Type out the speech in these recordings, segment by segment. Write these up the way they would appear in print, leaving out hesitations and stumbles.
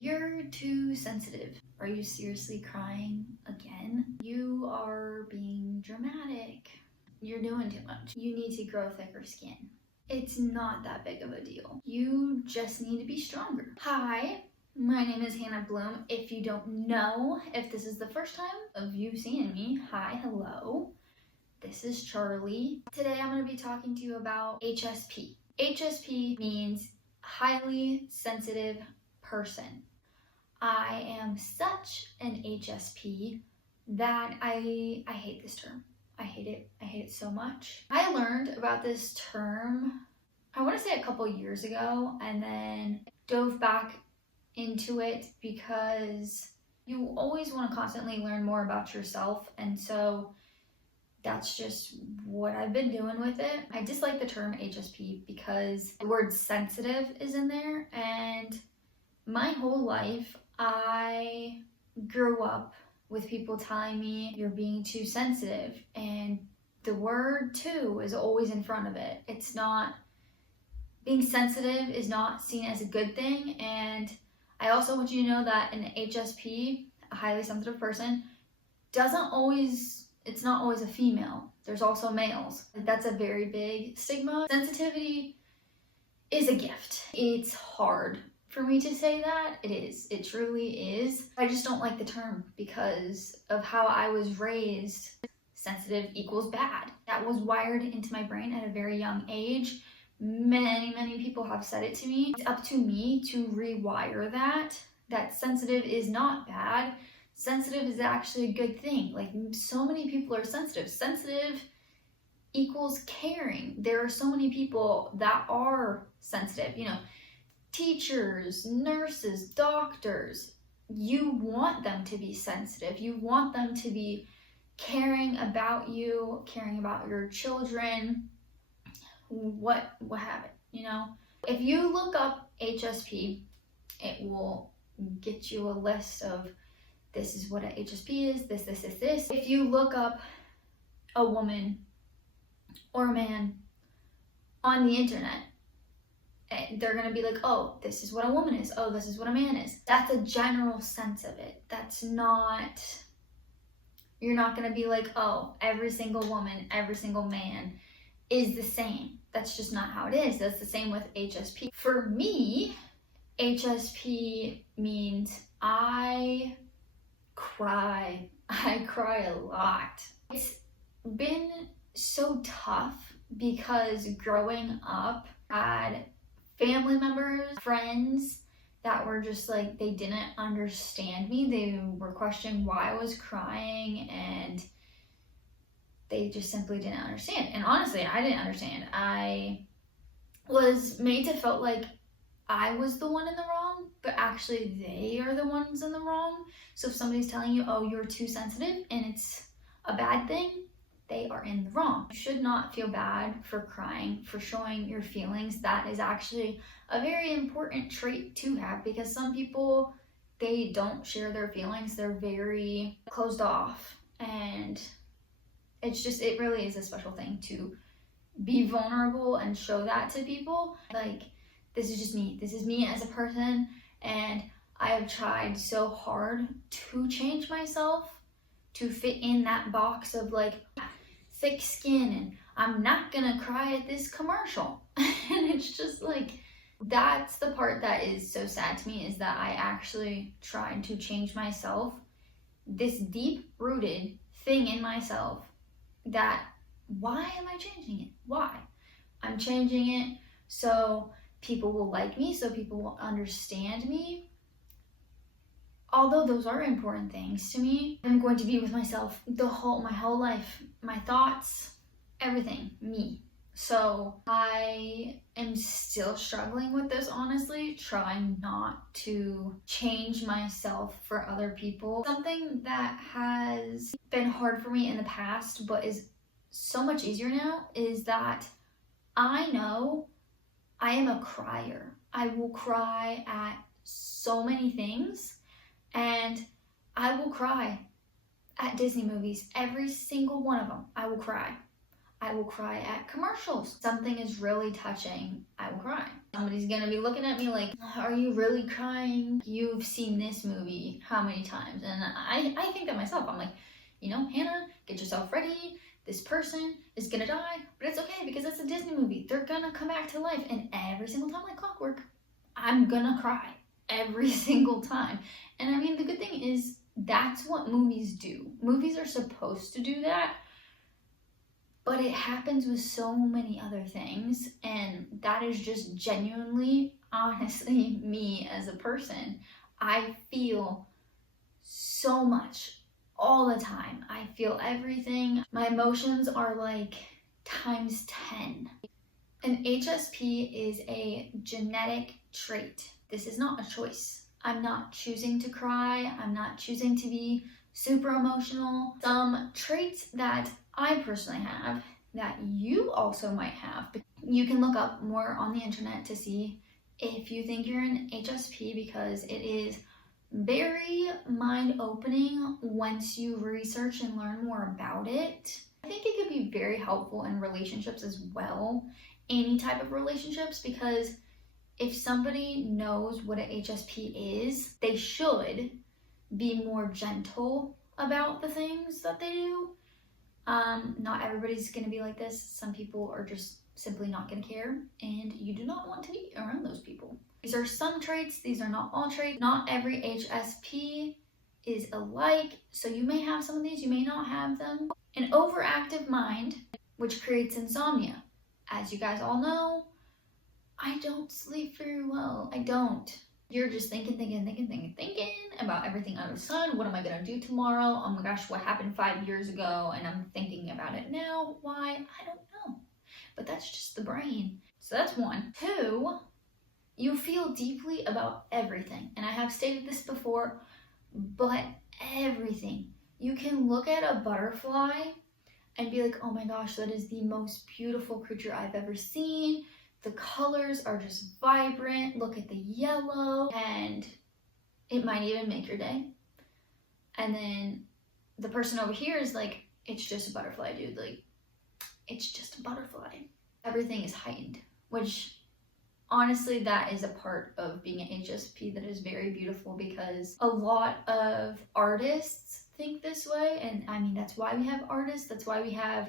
You're too sensitive. Are you seriously crying again? You are being dramatic. You're doing too much. You need to grow thicker skin. It's not that big of a deal. You just need to be stronger. Hi, my name is Hannah Bloom. If you don't know, if this is the first time of you seeing me, hi, hello. This is Charlie. Today I'm going to be talking to you about HSP. HSP means highly sensitive person. I am such an HSP that I hate this term. I hate it. I hate it so much. I learned about this term, I want to say a couple years ago, and then dove back into it because you always want to constantly learn more about yourself, and so that's just what I've been doing with it. I dislike the term HSP because the word sensitive is in there, and my whole life I grew up with people telling me you're being too sensitive, and the word too is always in front of it. It's not, being sensitive is not seen as a good thing. And I also want you to know that an HSP, a highly sensitive person, it's not always a female. There's also males. That's a very big stigma. Sensitivity is a gift. It's hard for me to say that. It is. It truly is. I just don't like the term because of how I was raised. Sensitive equals bad. That was wired into my brain at a very young age. Many people have said it to me. It's up to me to rewire that sensitive is not bad. Sensitive is actually a good thing. Like, so many people are sensitive. Sensitive equals caring. There are so many people that are sensitive, teachers, nurses, doctors. You want them to be sensitive. You want them to be caring about you, caring about your children, what have it, If you look up HSP, it will get you a list of this is what an HSP is, this. If you look up a woman or a man on the internet, they're going to be like, oh, this is what a woman is. Oh, this is what a man is. That's a general sense of it. You're not going to be like, oh, every single woman, every single man is the same. That's just not how it is. That's the same with HSP. For me, HSP means I cry. I cry a lot. It's been so tough because growing up, I had family members, friends that were just like, they didn't understand me. They were questioning why I was crying, and they just simply didn't understand. And honestly, I didn't understand. I was made to feel like I was the one in the wrong, but actually they are the ones in the wrong. So if somebody's telling you, oh, you're too sensitive and it's a bad thing, they are in the wrong. You should not feel bad for crying, for showing your feelings. That is actually a very important trait to have, because some people, they don't share their feelings. They're very closed off, and it really is a special thing to be vulnerable and show that to people. Like, this is just me. This is me as a person, and I have tried so hard to change myself to fit in that box of like thick skin, and I'm not gonna cry at this commercial. And it's just like, that's the part that is so sad to me, is that I actually tried to change myself, this deep rooted thing in myself, that why am I changing it? Why? I'm changing it so people will like me, so people will understand me. Although those are important things to me, I'm going to be with myself my whole life, my thoughts, everything, me. So I am still struggling with this, honestly, trying not to change myself for other people. Something that has been hard for me in the past, but is so much easier now, is that I know I am a crier. I will cry at so many things. And I will cry at Disney movies, every single one of them. I will cry. I will cry at commercials. Something is really touching, I will cry. Somebody's gonna be looking at me like, are you really crying? You've seen this movie how many times? And I think that myself. I'm like, you know, Hannah, get yourself ready. This person is gonna die, but it's okay because it's a Disney movie. They're gonna come back to life, and every single time, like clockwork, I'm gonna cry every single time. And I mean, the good thing is that's what movies do. Movies are supposed to do that, but it happens with so many other things, and that is just genuinely, honestly, me as a person. I feel so much all the time. I feel everything. My emotions are like times 10. An HSP is a genetic trait. This is not a choice. I'm not choosing to cry. I'm not choosing to be super emotional. Some traits that I personally have that you also might have. You can look up more on the internet to see if you think you're an HSP, because it is very mind-opening once you research and learn more about it. I think it could be very helpful in relationships as well, any type of relationships, because if somebody knows what an HSP is, they should be more gentle about the things that they do. Not everybody's gonna be like this. Some people are just simply not gonna care, and you do not want to be around those people. These are some traits, these are not all traits. Not every HSP is alike, so you may have some of these, you may not have them. An overactive mind, which creates insomnia. As you guys all know, I don't sleep very well. I don't. You're just thinking about everything under the sun. What am I gonna do tomorrow? Oh my gosh, what happened 5 years ago? And I'm thinking about it now. Why? I don't know. But that's just the brain. So that's one. Two, you feel deeply about everything. And I have stated this before, but everything. You can look at a butterfly and be like, oh my gosh, that is the most beautiful creature I've ever seen. The colors are just vibrant. Look at the yellow, and it might even make your day. And then the person over here is like, it's just a butterfly, dude. Like, it's just a butterfly. Everything is heightened, which honestly, that is a part of being an HSP that is very beautiful, because a lot of artists think this way. And I mean, that's why we have artists. That's why we have,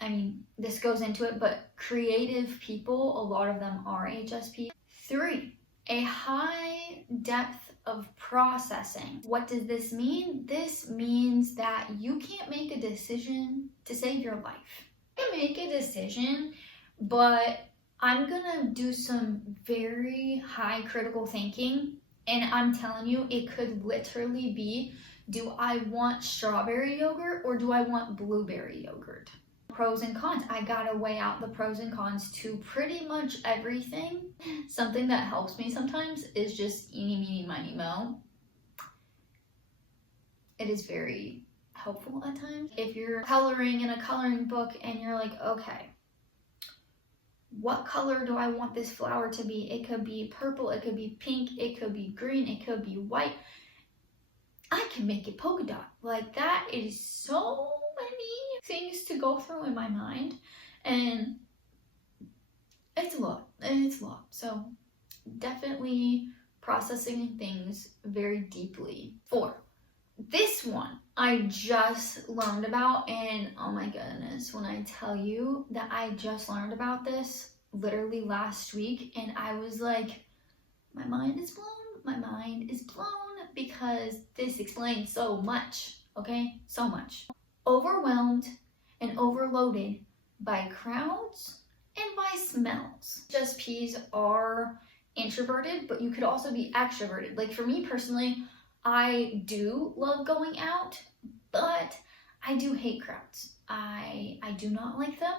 I mean, this goes into it, but creative people, a lot of them are HSP. 3, a high depth of processing. What does this mean? This means that you can't make a decision to save your life. You can make a decision, but I'm gonna do some very high critical thinking, and I'm telling you, it could literally be, do I want strawberry yogurt or do I want blueberry yogurt? Pros and cons. I gotta weigh out the pros and cons to pretty much everything. Something that helps me sometimes is just eeny, meeny, miny, mo. It is very helpful at times. If you're coloring in a coloring book and you're like, okay, what color do I want this flower to be? It could be purple, it could be pink, it could be green, it could be white. I can make it polka dot. Like, that is so many things to go through in my mind, and it's a lot. So definitely processing things very deeply. 4, this one I just learned about, and oh my goodness, when I tell you that I just learned about this literally last week, and I was like, my mind is blown, because this explains so much, okay? So much. Overwhelmed and overloaded by crowds and by smells. HSPs are introverted, but you could also be extroverted. Like, for me personally, I do love going out, but I do hate crowds. I do not like them.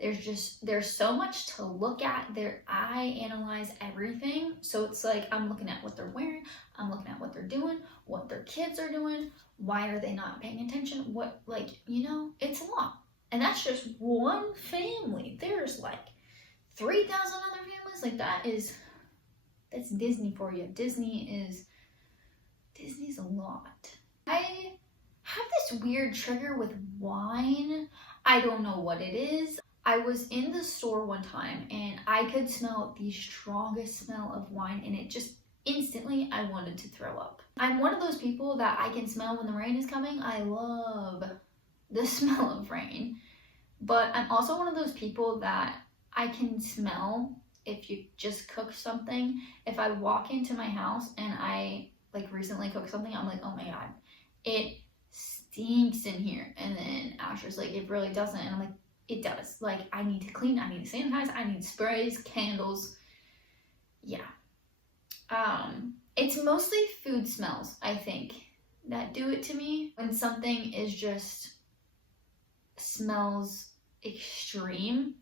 There's so much to look at. I analyze everything. So it's like, I'm looking at what they're wearing, I'm looking at what they're doing, what their kids are doing, why are they not paying attention, what, like, you know, it's a lot. And that's just one family. There's like 3,000 other families. Like, that's Disney for you. Disney's a lot. I have this weird trigger with wine. I don't know what it is. I was in the store one time and I could smell the strongest smell of wine, and it just instantly I wanted to throw up. I'm one of those people that I can smell when the rain is coming. I love the smell of rain. But I'm also one of those people that I can smell if you just cook something. If I walk into my house and I like recently cooked something, I'm like, oh my god, it stinks in here. And then Asher's like, it really doesn't. And I'm like, it does. Like, I need to clean, I need to sanitize, I need sprays, candles. Yeah. It's mostly food smells, I think, that do it to me. When something is just smells extreme,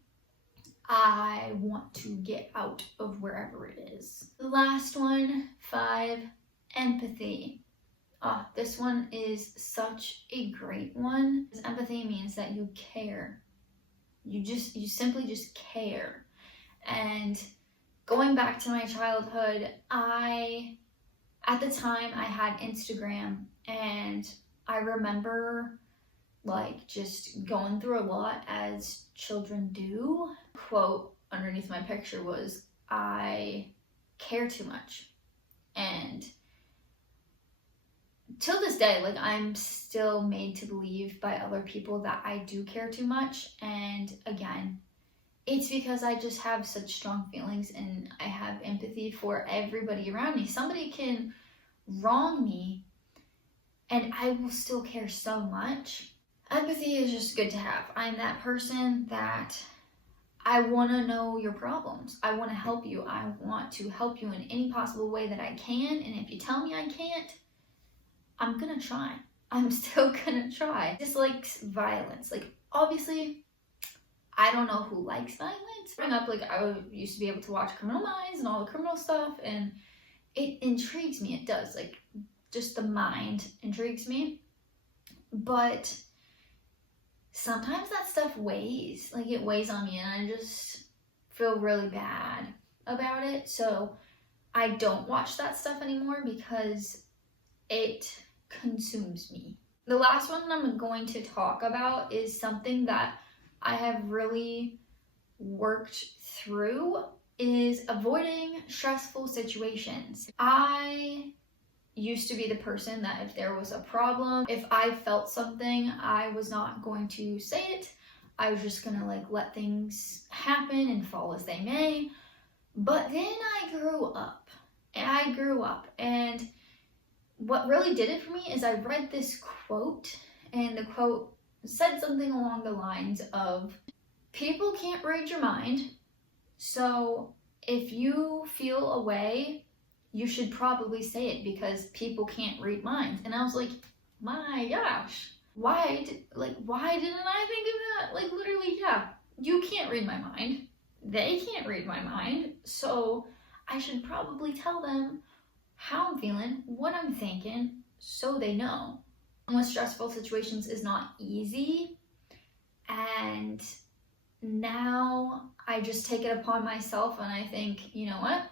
I want to get out of wherever it is. The last one, 5, empathy. This one is such a great one. Empathy means that you care. You simply just care. And going back to my childhood, at the time I had Instagram, and I remember like just going through a lot as children do. Quote underneath my picture was, I care too much. And till this day, like, I'm still made to believe by other people that I do care too much. And again, it's because I just have such strong feelings and I have empathy for everybody around me. Somebody can wrong me and I will still care so much. Empathy is just good to have. I'm that person that I want to know your problems. I want to help you. I want to help you in any possible way that I can. And if you tell me I can't, I'm gonna try. I'm still gonna try. Dislikes violence. Like, obviously, I don't know who likes violence. Growing up, like, I used to be able to watch Criminal Minds and all the criminal stuff, and it intrigues me. It does. Like, just the mind intrigues me. But sometimes that stuff weighs. Like, it weighs on me, and I just feel really bad about it. So I don't watch that stuff anymore because it consumes me. The last one I'm going to talk about is something that I have really worked through, is avoiding stressful situations. I used to be the person that if there was a problem, if I felt something, I was not going to say it. I was just gonna like let things happen and fall as they may. But then I grew up and what really did it for me is I read this quote, and the quote said something along the lines of, people can't read your mind, so if you feel a way, you should probably say it because people can't read minds. And I was like, my gosh, why didn't I think of that? Like, literally, yeah, you can't read my mind. They can't read my mind. So I should probably tell them how I'm feeling, what I'm thinking, so they know. With stressful situations is not easy. And now I just take it upon myself and I think, you know what?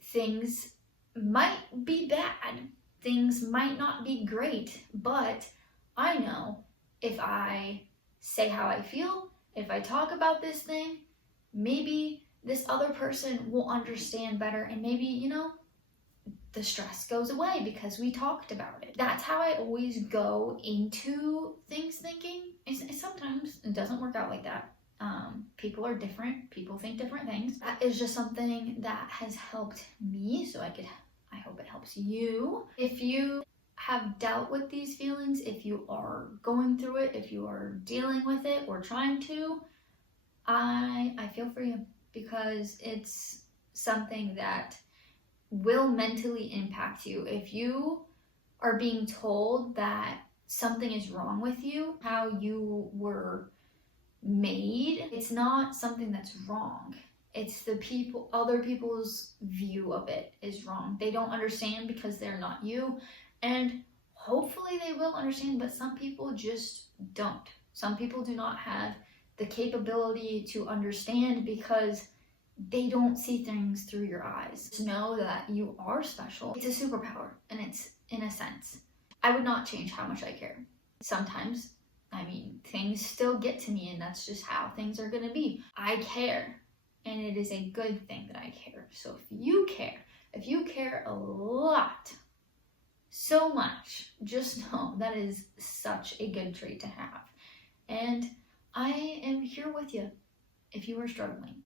Things might be bad. Things might not be great, but I know if I say how I feel, if I talk about this thing, maybe this other person will understand better, and maybe, you know, the stress goes away because we talked about it. That's how I always go into things thinking. Sometimes it doesn't work out like that. People are different. People think different things. That is just something that has helped me, so I hope it helps you. If you have dealt with these feelings, if you are going through it, if you are dealing with it or trying to, I feel for you, because it's something that will mentally impact you. If you are being told that something is wrong with you, how you were made, it's not something that's wrong. It's other people's view of it is wrong. They don't understand because they're not you, and hopefully they will understand, but some people just don't. Some people do not have the capability to understand because they don't see things through your eyes. To know that you are special, it's a superpower, and it's in a sense. I would not change how much I care. Sometimes, I mean, things still get to me, and that's just how things are going to be. I care, and it is a good thing that I care. So if you care a lot, so much, just know that is such a good trait to have. And I am here with you if you are struggling.